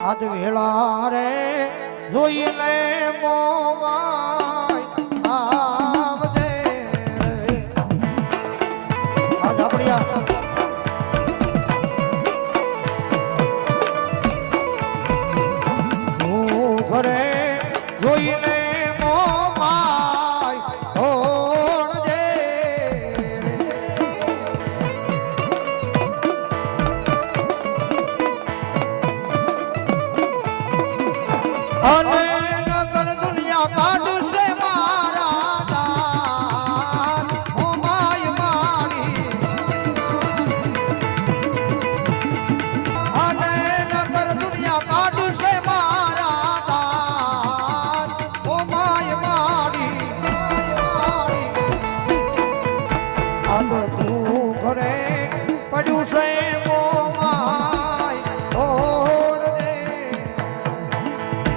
આજ વેળા રે જોઈ લે મોમાય આવજે આજ આપણી હું ઘરે જોઈ લે મોમાય ઓણજે અને